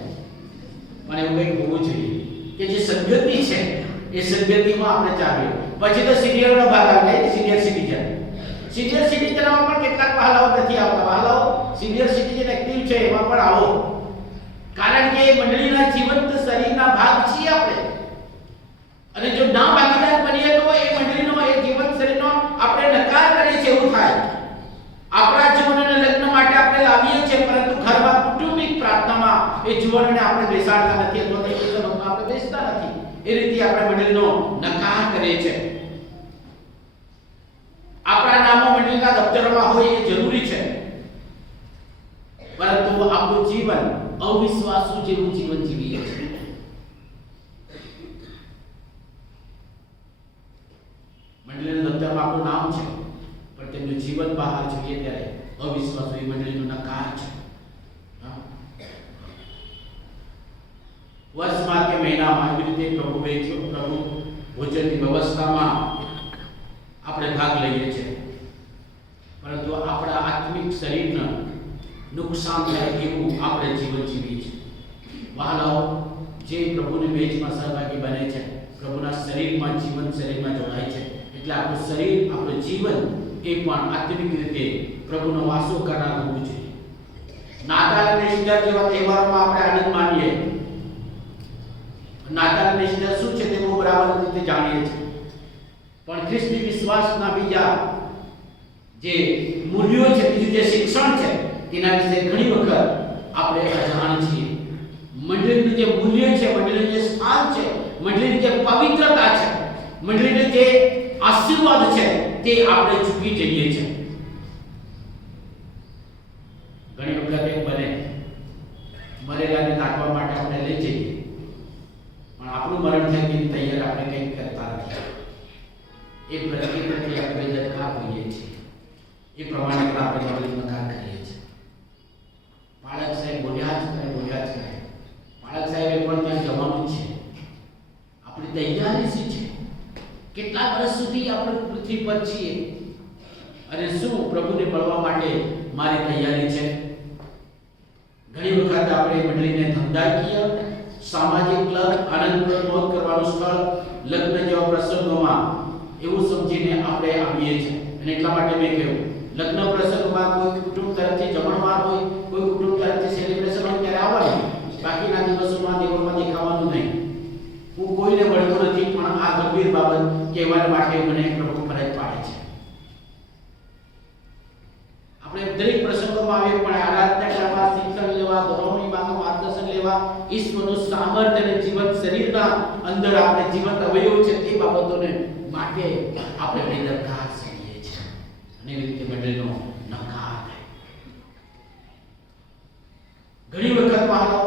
મને એવું કંઈક હોવું જોઈએ કે જે સંગતિ છે એ સંગતિમાં આપણે ચાલીએ. પછી તો સિનિયરનો ભાગ આવી જાય, સિનિયર સિટીઝન. સિનિયર સિટીઝનમાં પણ કેટલાક વહાલાઓ નથી આવતા. વહાલાઓ સિનિયર સિટીઝન એક્ટિવ છે એમાં પણ આવો, કારણ કે મંડળીના જીવંત શરીરના ભાગ છીએ આપણે. અને જો ના ભાગીદાર બનીએ તો એ મંડળીનો એ જીવંત શરીરનો આપણે નકાર કરીએ છીએ એવું થાય. આપણા જીવન અને લગ્ન માટે આપણે લાવીએ છીએ, પરંતુ ઘરમાં કુટુંબિક પ્રાર્થનામાં એ જીવનને આપણે બેસાડતા નથી અથવા તો એકમાં આપણે બેસતા નથી. એ રીતે આપણે મંડળીનો નકાર કરીએ છીએ. આપણા નામો મંડળીના દફતરમાં હોય એ જરૂરી છે, પરંતુ આપણું જીવન અવિશ્વાસુ જેવું જીવન જીવીએ છીએ. મંડળીના દફતરમાં આપણું નામ છે, પણ તેમનું જીવન બહાર જોઈએ ત્યારે અવિશ્વાસુ એ મંડળીનો નકાર છે. વર્ષમાં કે મહિનામાં એવી રીતે પ્રભુ ભોજનની વ્યવસ્થામાં આપણે ભાગ લઈએ છીએ, પરંતુ આપણા આત્મિક શરીરને નુકસાન થાય એવું આપણે જીવન જીવીએ છીએ. વહાલાઓ જે પ્રભુની મેજમાં સહભાગી બને છે, પ્રભુના શરીરમાં જીવન શરીરમાં જોડાય છે, એટલે આપણું શરીર, આપણું જીવન એ પણ આત્મિક રીતે પ્રભુનો વાસો કરનાર હોવું જોઈએ. નાતાલ અને ઈસ્ટર જેવા તહેવારોમાં આપણે આનંદ માણીએ. નાતાલ અને ઈસ્ટર શું છે તે બહુ બરાબર રીતે જાણીએ છીએ, પણ ખ્રિસ્તી વિશ્વાસના બીજા જે મૂલ્યો છે, બીજું જે શિક્ષણ છે તેના વિશે ઘણી વખત આપણે અજાણ છીએ. મંડળીનું જે મૂલ્ય છે, મંડળીનું જે સ્થાન છે, મંડળીની જે પવિત્રતા છે, મંડળીનું જે આશીર્વાદ છે તે આપણે ચૂકી જઈએ છીએ. ઘણી વખત એક બને મરેલાને દાટવા માટે આપણે લઈ જઈએ, પણ આપણું મરણ થાય તેની તૈયાર આપણે કંઈક કરતા નથી. એ પ્રત્યે આપણે દરકાર હોઈએ છીએ. એ પ્રમાણે આપણે મંડળીનો નકાર કરીએ છીએ. પાળક સાહેબ બોલ્યા જ કરે. પાળક સાહેબે પણ ત્યાં જવાનું છે. આપણી તૈયારી શું છે? કેટલા વર્ષ સુધી આપણે પૃથ્વી પર છીએ અને શું પ્રભુને મળવા માટે મારી તૈયારી છે? ઘણી વખત આપણે મંડળીને ધંધાકીય, સામાજિક ક્લબ, આનંદ પ્રમોદ કરવાનું સ્થળ, લગ્ન જેવા પ્રસંગોમાં એવું સમજીને આપણે આવીએ છીએ. અને એટલા માટે મેં કહ્યું, લગ્ન પ્રસંગમાં કોઈ કુટુંબ તરફથી જમણવાર હોય, કોઈ કુટુંબ તરફથી સેલિબ્રેશન હોય ત્યારે આવવાનું, બાકીના દિવસોમાં દેવળમાં દેખાવાનું નહીં. હું કોઈને વળતો નથી, પણ આ ગંભીર બાબત કહેવા માટે મને પ્રભુ ફરજ પાડે છે. આપણે દરેક પ્રસંગોમાં આવીએ પણ આરાધના કરવા, શિક્ષણ લેવા, ધોરણોની માર્ગદર્શન લેવા, ઈશ્વરનું સામર્થ્ય અને જીવન શરીર શરીરના અંદર આપણે જીવંત અવયવ છે તે બાબતોને માટે આપણે બેદરકાર છીએ છીએ અને એવી રીતે મંડળીનો નકાર થાય. ઘણી વખત વાળો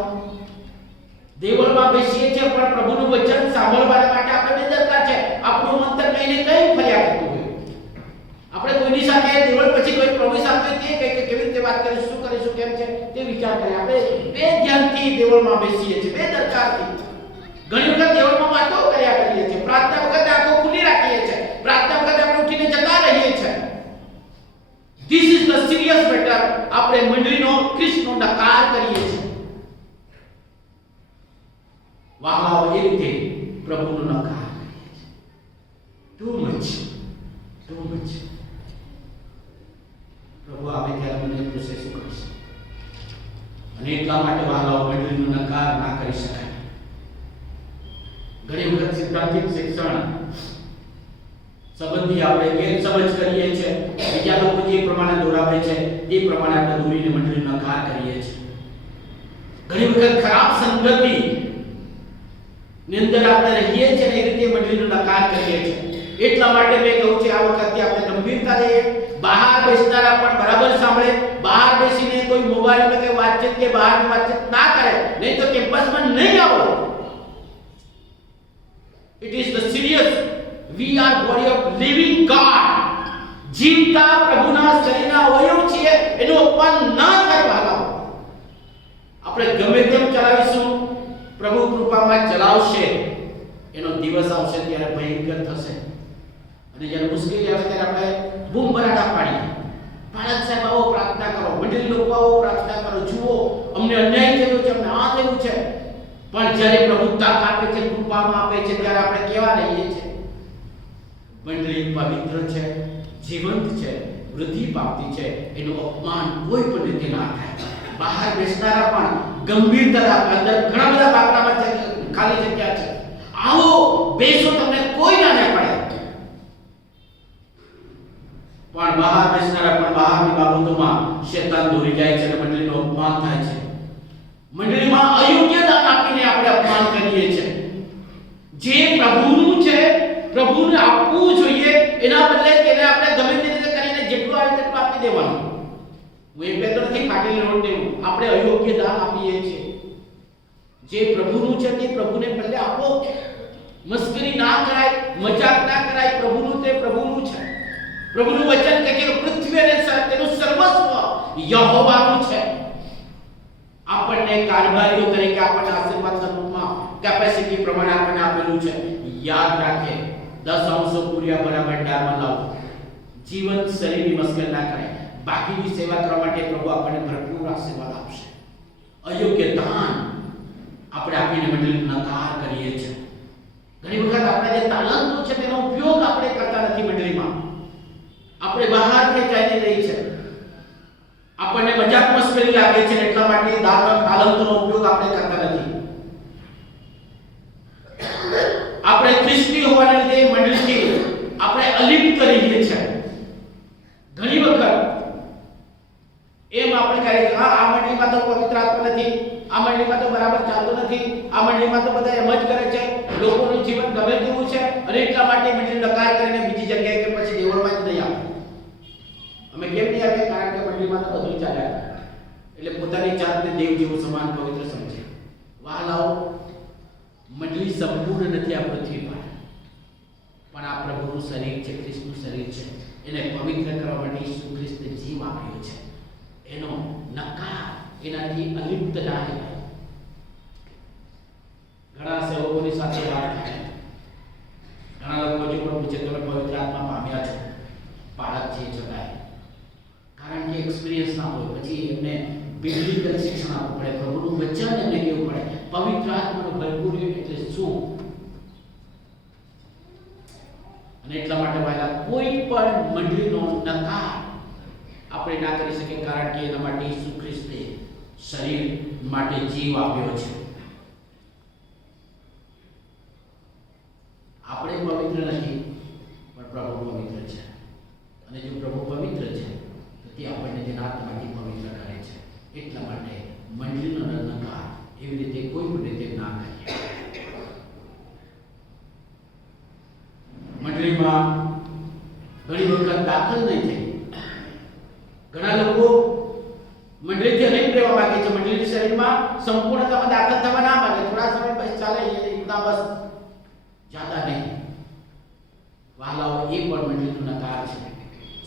દેવળમાં બેસીએ છીએ પણ પ્રભુનું વચન સાંભળવા માટે આપણે બેદરકાર છે. આપણું અંતર કઈને કઈ ફર્યા કરતું હોય. આપણે કોઈની સાથે દેવળ પછી કોઈ પ્રભુ સાથે તે કે કેવી રીતે વાત કરીશું, શું કરીશું, કેમ છે તે વિચાર કરીએ. આપણે બે ધ્યાનથી દેવળમાં બેસીએ છીએ, બેદરકારથી. ઘણી વખત દેવળમાં વાતો કર્યા કરીએ છીએ, પ્રાર્થના વખતે આંખો ખુલ્લી રાખીએ છીએ, પ્રાર્થના વખતે આપણે ઉઠીને જતા રહીએ છીએ. This is the serious matter. આપણે મંડળીનો ખ્રિસ્તનો નકાર કરીએ છીએ. વાહ, એ રીતે પ્રભુનો નકાર કરીએ છીએ. Too much. પ્રભુ આપે ત્યારે મને પ્રોસેસ કરીશ અને એટલા માટે વાલાઓ મંડળીનો નકાર ના કરી શકાય. ઘણી વખત સિદ્ધાંતિક શિક્ષણ સંબંધી આપણે ગેરસમજ કરીએ છીએ. બીજા લોકો જે પ્રમાણે દોરાવે છે તે પ્રમાણે આપણે દોરીને મંડળીનો નકાર કરીએ છીએ. ઘણી વખત ખરાબ સંગતિ ની અંદર આપણે રહીએ છીએ અને એ રીતે મંડળીનો નકાર કરીએ છીએ. એટલા માટે મેં કહું છું આ વખતે આપણે ગંભીરતા લઈએ. બહાર બેસનારા પણ બરાબર સાંભળે. બહાર બેસીને કોઈ મોબાઈલમાં કે વાતચીત કે બહારની વાતચીત ના કરે, નહીં તો કેમ્પસમાં નહીં આવો. It is the serious. We are body of living God. જીવતા પ્રભુના શરીરના અવયવ છીએ, એનો અપમાન ના કરવાનો. આપણે ગમે તેમ ચલાવીશું, પ્રભુ કૃપામાં ચલાવશે. એનો દિવસ આવશે ત્યારે ભયંકર થશે. અને જ્યારે મુશ્કેલી આવે ત્યારે આપણે બૂમ બરાડા પાડીએ. પાળક સાહેબ આવો પ્રાર્થના કરો, મંડળી લોકો આવો પ્રાર્થના કરો, જુઓ અમને અન્યાય થયો છે, અમને આ થયું છે. પણ જ્યારે પ્રભુ તાક આપે છે, કૃપામાં આપે છે, ત્યારે આપણે કેવા રહીએ છીએ? મંડળી પવિત્ર છે, જીવંત છે, વૃદ્ધિ પામતી છે, એનું અપમાન કોઈ પણ રીતે ના થાય. બહાર બેસનારા પણ ગંભીરતા રાખે. અંદર ઘણા બધા બાકડામાં ખાલી જગ્યા છે, આવો બેસો, તમને કોઈ ના પડે. પણ બહાર બેસનારા પણ બહારની બાબતોમાં શેતાન દોરી જાય છે અને મંડળીનું અપમાન થાય છે. મંડળીમાં અયોગ્ય દાન આપીને આપણે અપમાન કરીએ છીએ. જે પ્રભુનું છે, પ્રભુને આપવું જોઈએ, એના બદલે તેને આપણે ગમે તે રીતે કરીને જેટલું આવે તેટલું આપી દેવાનું. હું એ બે તો નથી ફાટેલી રોટ દેવું. આપણે અયોગ્ય દાન આપીએ છીએ. જે પ્રભુનું છે તે પ્રભુને બદલે આપો. મસ્કરી ના કરાય, મજાક ના કરાય. પ્રભુનું તે પ્રભુનું છે. પ્રભુનું વચન કહે કે પૃથ્વી અને તેનું સર્વસ્વ યહોવાનું છે. આપણને કારભારીઓ તરીકે આપણને આશીર્વાદ સ્વરૂપમાં કેપેસિટી પ્રમાણે આપણને આપેલું છે. યાદ રાખે, 10 અંશો પૂર્યા બરાબર ડારમાં લાવો. જીવન શરીરની મસ્કરી ના કરાય. બાકીની સેવા કરવા માટે પ્રભુ આપણને ભરપૂર આશીર્વાદ આપશે. અયોગ્ય દાન આપણે આપીને મંડળીનો નકાર કરીએ છીએ. ઘણી વખત આપણા જે તાલંતો છે તેનો ઉપયોગ આપણે કરતા નથી મંડળીમાં. આપણે બહાર ખેંચાઈને રહી છે. આપણને મજાક મસ્કરી લાગે છે એટલા માટે તાલંતોનો ઉપયોગ આપણે કરતા નથી. આપણે ખ્રિસ્તી હોવાને લીધે મંડળીથી આપણે અલિપ્ત રહીએ છીએ. ઘણી વખત એમ આપણે કહે કે આ મંડળીમાં તો પવિત્ર આત્મા નથી, આ મંડળીમાં તો બરાબર ચાલતું નથી, આ મંડળીમાં તો બધા એમ જ કરે છે, લોકોનું જીવન ગમે તેવું છે અને એટલા માટે મંડળી નકાર કરીને બીજી જગ્યાએ કે પછી દેવળમાં જ નહીં આવે. અમે કેમ નહીં આવે? કારણ કે મંડળીમાં તો બધું ચાલ્યા એટલે પોતાની જાતને દેવ જેવું સમાન પવિત્ર સમજે. વાલાઓ, મંડળી સંપૂર્ણ નથી આ પૃથ્વી પર, પણ આ પ્રભુનું શરીર છે, ખ્રિસ્તનું શરીર છે. એને પવિત્ર કરવા માટે ઈસુ ખ્રિસ્તે જીવ આપ્યો છે. એનો નકાર એનાથી અલિપ્ત ના થાય. ઘણા સેવકોની સાથે વાત થાય, ઘણા લોકો હજુ પણ પૂછે તમે પવિત્ર આત્મા પામ્યા છો? બાળક છે છતાંય, કારણ કે એક્સપિરિયન્સ ના હોય. પછી એમને બિબ્લિકલ શિક્ષણ આપવું પડે, પ્રભુનું વચન એમને કહેવું પડે. પવિત્ર આત્માનો ભરપૂર એટલે શું? અને એટલા માટે વાલા કોઈ પણ મંડળીનો નકાર આપણે ના કરી શકીએ, કારણ કે એના માટે ઈસુ ખ્રિસ્તે શરીર માટે જીવ આપ્યો છે. આપણે પવિત્ર નથી, પણ પ્રભુ પવિત્ર છે. અને જો પ્રભુ પવિત્ર છે તો તે આપણને તેના આત્માથી પવિત્ર કરે છે. એટલા માટે મંડળીનો નકાર એવી રીતે કોઈ પણ રીતે ના કરીએ. મંડળીમાં ઘણી વખત દાખલ નહીં થઈ. ઘણા લોકો મંડળીથી અનેક રહેવા માંગે છે, મંડળીના શરીરમાં સંપૂર્ણતામાં દાખલ થવા ના માંગે. થોડા સમય બસ ચાલે એટલા બસ, જ્યાદા નહીં. વાલાઓ એ પણ મંડળીનો નકાર છે.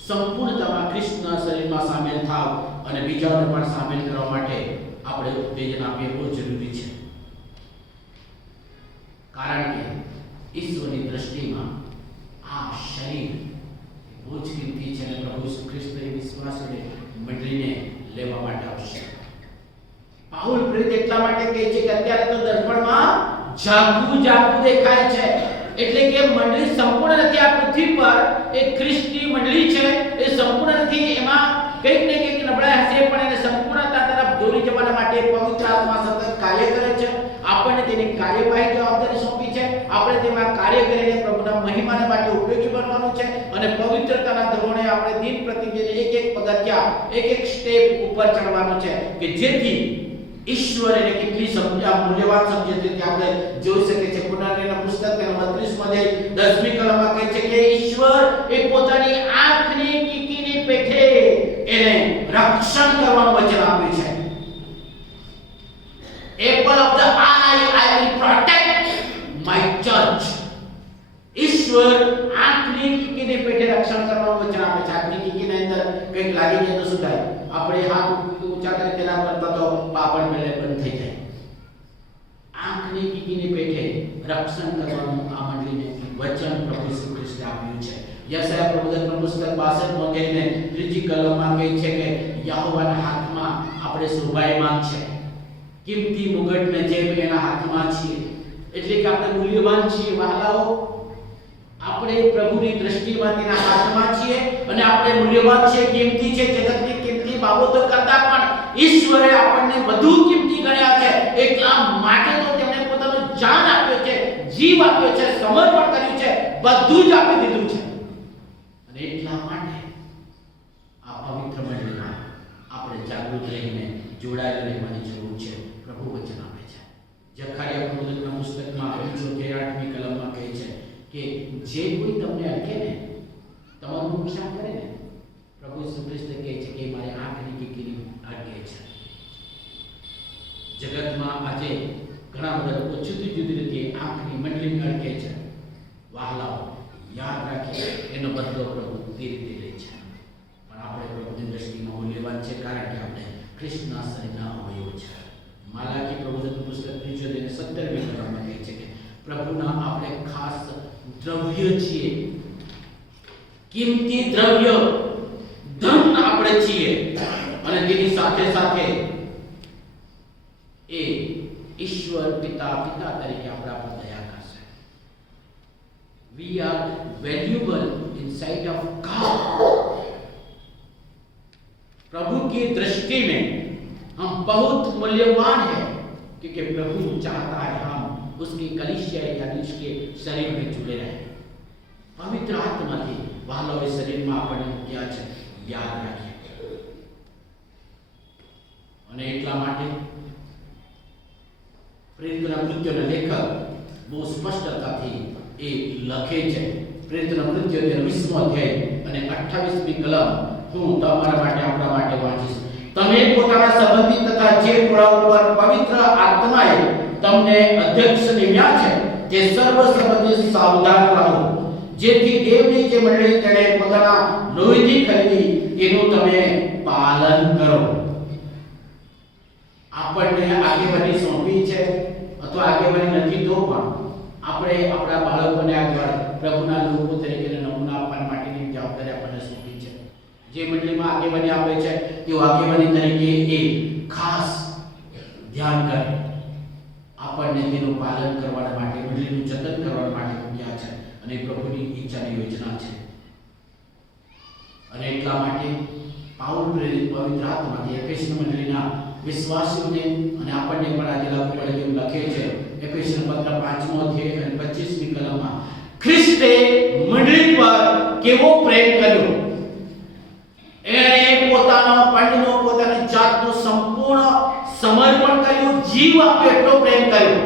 સંપૂર્ણતામાં ખ્રિસ્તના શરીરમાં સામેલ થાવ અને બીજાઓને પણ સામેલ કરવા માટે આપણે ઉત્તેજન આપીએ બહુ જરૂરી છે. કારણ કે ઈશ્વરની દ્રષ્ટિમાં આ શરીર બહુ જ કિંમતી છે અને પ્રભુ ઈસુ ખ્રિસ્તની વિશ્વાસને મંડળીને લેવા માટે આવશે. પાઉલ પ્રેરિત એટલા માટે કહે છે કે અત્યારે તો દર્પણમાં જાગવું દેખાય છે. એટલે કે મંડળી સંપૂર્ણ નથી. આ પૃથ્વી પર એક ખ્રિસ્તી મંડળી છે, એ સંપૂર્ણ નથી. એમાં કંઈક ને કંઈક નબળાઈ હશે, પણ એને સંપૂર્ણતા તરફ દોરી જવા માટે પવિત્ર આત્મા સતત કાર્ય કરે છે. આપણને તેની કાર્યવાહી જવાબદારી સોંપી છે. આપણે તેમાં કાર્ય કરીને પ્રભુના મહિમાને માટે ઉપયોગી બનવાનું છે અને પવિત્રતાના ધોરણે આપણે દિન પ્રતિદિન એક પગથિયા, એક સ્ટેપ ઉપર ચડવાનું છે કે જેથી ઈશ્વર એને કેટલી મૂલ્યવાન સમજે છે તે આપણે જોઈ શકીએ છીએ. પુનર્નિર્માણ પુસ્તક તેના 32માં અધ્યાય 10મી કલમમાં કહે છે કે ઈશ્વર એ પોતાની આંખની કીકીની પેઠે એને રક્ષણ કરવાનું વચન આપ્યું છે. Apple of the eye, I will protect my church. ઈશ્વર આંખની કીકીની પેઠે રક્ષણ કરવાનું વચન આપે છે. આંખની કીકીની અંદર કંઈક લાગી જાય તો શું થાય? આપણે હાથ ઊંચા કરી તેના પર તો પાપડ મેલે બંધ થઈ જાય. આંખની કીકીની પેઠે રક્ષણ કરવાનું આ મંડળીને વચન પ્રભુ ઈસુ ખ્રિસ્તે આપ્યું છે. યશાયા પ્રવચનનું પુસ્તક 62મો અધ્યાયને 3જી કલમમાં કહે છે કે યહોવાના હાથમાં આપણે શોભાયમાન છે, કિંમતી મુગટને જેમ એના હાથમાં છીએ. એટલે કે આપણે મૂલ્યવાન છીએ. વહાલાઓ, આપણે પ્રભુની દ્રષ્ટિમાં તેના હાથમાં છીએ અને આપણે મૂલ્યવાન છીએ, કિંમતી છે. જગતની કિંમતી બાબતો કરતા પણ ઈશ્વરે આપણને વધુ કિંમતી ગણ્યા છે. એટલા માટે તો તેમણે પોતાનું જાન આપ્યો છે, જીવ આપ્યો છે, સમર્પણ કર્યું છે, બધું જ આપી દીધું છે. અને એટલા માટે આ પવિત્ર મંડળીમાં આપણે જાગૃત રહીને જોડાયેલા રહેવાની જરૂર છે. પ્રભુ વચન આપે છે. જખારિયા પ્રવચનના પુસ્તકમાં 8મી કલમમાં કહે છે કે જે કોઈ તમને અટકે ને, તમારું નુકસાન કરે ને, પ્રભુ ઈસુ ખ્રિસ્તે કહે છે કે મારી આંખની કીકીની અટકે છે. જગતમાં આજે ઘણા બધા લોકો જુદી જુદી રીતે આંખની મંડળીને અટકે છે. વહાલાઓ, યાદ રાખીએ એનો બદલો પ્રભુ તે રીતે લે છે. પણ આપણે પ્રભુની દ્રષ્ટિમાં મૂલ્યવાન છે કારણ કે આપણે ખ્રિસ્તના શરીરના અવયવ છે. માલાકી પ્રવચનનું પુસ્તક 3:17મી કલમમાં કહે છે કે પ્રભુના આપણે ખાસ દ્રવ્ય છીએ, કિંમતી દ્રવ્ય, ધન આપણે છીએ. અને તેની સાથે સાથે એ ઈશ્વર પિતા તરીકે આપણા પર દયા કરશે. We are valuable in sight of God. प्रभु की दृष्टि में हम बहुत मूल्यवान हैं क्योंकि प्रभु चाहता है हम उसकी कलीसिया यानी उसके शरीर में जुड़े रहे. पवित्र आत्मा की वालों इस शरीर में આપણે ક્યાં છે યાદ રાખીએ. અને એટલા માટે પ્રેરિતોના કૃત્યોના લેખક બહુ સ્પષ્ટતાથી એ લખે છે. પ્રેરિતોના કૃત્યો 20મો અધ્યાય અને 28મી કલમ હું તમારા માટે આપણા માટે વાંચીશ. તમે પોતાના સંબંધી તથા જે ટોળા ઉપર પવિત્ર આત્માએ તમને અધ્યક્ષ નિમ્યા છે તે સર્વ સંબંધી સાવધાન રહો, જેથી દેવની જે મંડળી તેણે પોતાના લોહીથી ખરીદી તેનું તમે પાલન કરો. આપણને આગેવાની સોંપી છે અથવા આગેવાની નથી તો પણ આપણે આપણા બાળકોને આગળ પ્રભુના લોકો તરીકે નમૂના આપવા માટેની જવાબદારી આપણને સોંપી છે. જે મંડળીમાં આગેવાની આપે છે તેઓ આગેવાની તરીકે એ ખાસ ધ્યાન કરે, આપણને તેનું પાલન કરવા માટે, મંડળીનું જતન કરવા માટે મૂક્યા છે અને પ્રભુની ઈચ્છાની યોજના છે. અને એટલા માટે પાઉલ પ્રેરિત પવિત્ર આત્માથી એફેસી મંડળીના વિશ્વાસીઓને અને આપણને પણ આજે લાગુ પડે તેવું લખે છે. એફેસી પત્ર 5મો અધ્યાય અને 25મી કલમમાં ખ્રિસ્તે મંડળી પર કેવો પ્રેમ કર્યો, એણે પોતાની જાતનું સંપૂર્ણ સમર્પણ કર્યું, જીવ આપ્યો, એટલો પ્રેમ કર્યો.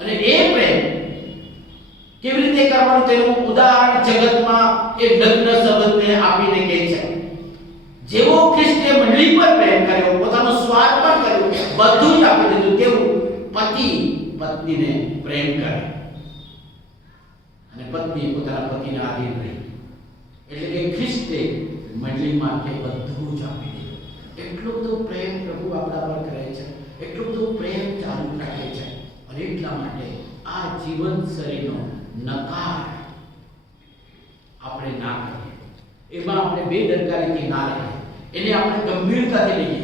અને એ પ્રેમ કેવી રીતે રીતે કરવાનું તેનું ઉદાહરણ જગતમાં એ લગ્ન સંબંધને આપીને કહે છે, જેવો ખ્રિસ્તે મંડળી પર પ્રેમ કર્યો, પોતાનો સ્વાર્થ પણ કર્યો, બધું જ આપી દીધું, તેવું પતિ પત્નીને પ્રેમ કરે અને પત્ની પોતાના પતિને આધીન રહે. એટલે કે ખ્રિસ્તે મંડળી માટે બધું જ આપી દીધું. એટલો બધો પ્રેમ પ્રભુ આપણા પર કરે છે, એટલો બધો પ્રેમ ચાલુ રાખે છે. અને એટલા માટે આ જીવન શરીરનો નકાર આપણે ના કરીએ, એમાં આપણે બેદરકારીથી ના રહીએ, એને આપણે ગંભીરતાથી લઈએ.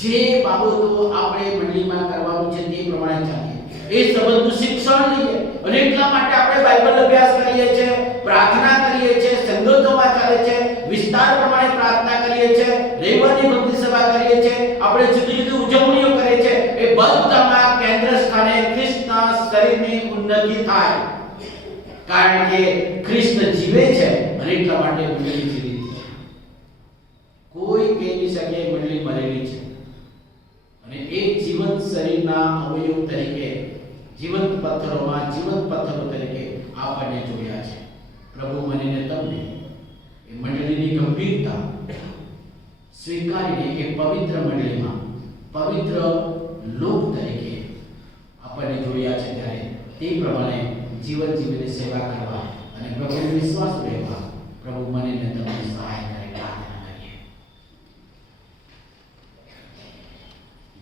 જે બાબતો આપણે મંડળીમાં કરવાનું છે તે પ્રમાણે ચાલીએ, એ સંબંધનું શિક્ષણ લઈએ. અને એટલા માટે આપણે બાઇબલ અભ્યાસ કરીએ છીએ, પ્રાર્થના કરીએ છીએ, સંગતોમાં ચાલે છે, વિસ્તાર પ્રમાણે પ્રાર્થના કરીએ છીએ, રવિવારની ભક્તિ સભા કરીએ છીએ, આપણે જુદી જુદી ઉજવણીઓ કરીએ છીએ. એ બધામાં કેન્દ્ર સ્થાને ખ્રિસ્તના શરીરની ઉન્નતિ થાય, કારણ કે ખ્રિસ્ત જીવે છે અને એટલા માટે મંડળી જીવિત છે. કોઈ કહી નહીં શકે મંડળી મરેલી છે. અને એક જીવંત શરીરના અવયવ તરીકે, જીવંત પથ્થરોમાં જીવંત પથ્થરો તરીકે આપણને જોયા છે. પ્રભુ મને ને તમને એ મંડળીની ગંભીરતા સ્વીકારીને એ પવિત્ર મંડળીમાં પવિત્ર લોક તરીકે આપણને જોયા છે, ત્યારે તે પ્રમાણે જીવન જીવીને સેવા કરવા અને પ્રભુનો વિશ્વાસ રહેવા પ્રભુ મને ને તમને સહાય કરે. પ્રાર્થના કરીએ.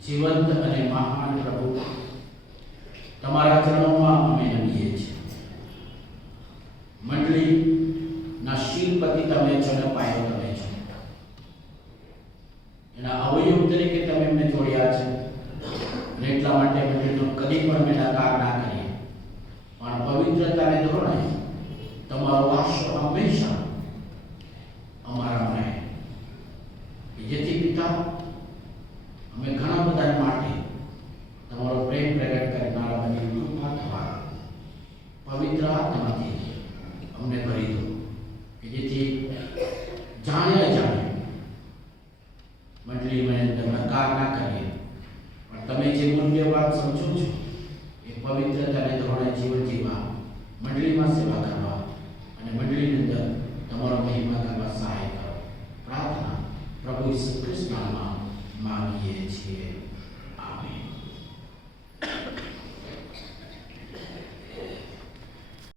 જીવંત અને મહાન પ્રભુ, તમારા ચરણોમાં અમે નમીએ છીએ. મંડળીના શિરપતિ તમે છો ને પાયો તમે છો. એના અવયવ તરીકે તમે એમને જોડ્યા છે અને એટલા માટે મંડળીનો કદી પણ અમે નકાર ના કરીએ, પણ પવિત્રતાને ધોરણે તમારો આશરો હંમેશા અમારા રહે. જેથી પિતા, અમે ઘણા બધા માટે તમારો પ્રેમ પ્રગટ કરનારા બની કૃપા થવા પવિત્ર આત્માથી અમને ભરી દો, કે જેથી જાણે અજાણે મંડળીમાં નકાર ના કરીએ, પણ તમે જે મૂલ્યવાન સમજો છો એ પવિત્રતાને ધોરણે જીવન જીવવા, મંડળીમાં સેવા કરવા અને મંડળીની અંદર તમારો મહિમા કરવા સહાય કરો. પ્રાર્થના પ્રભુ ઈસુ ખ્રિસ્તના નામમાં માંગીએ છીએ.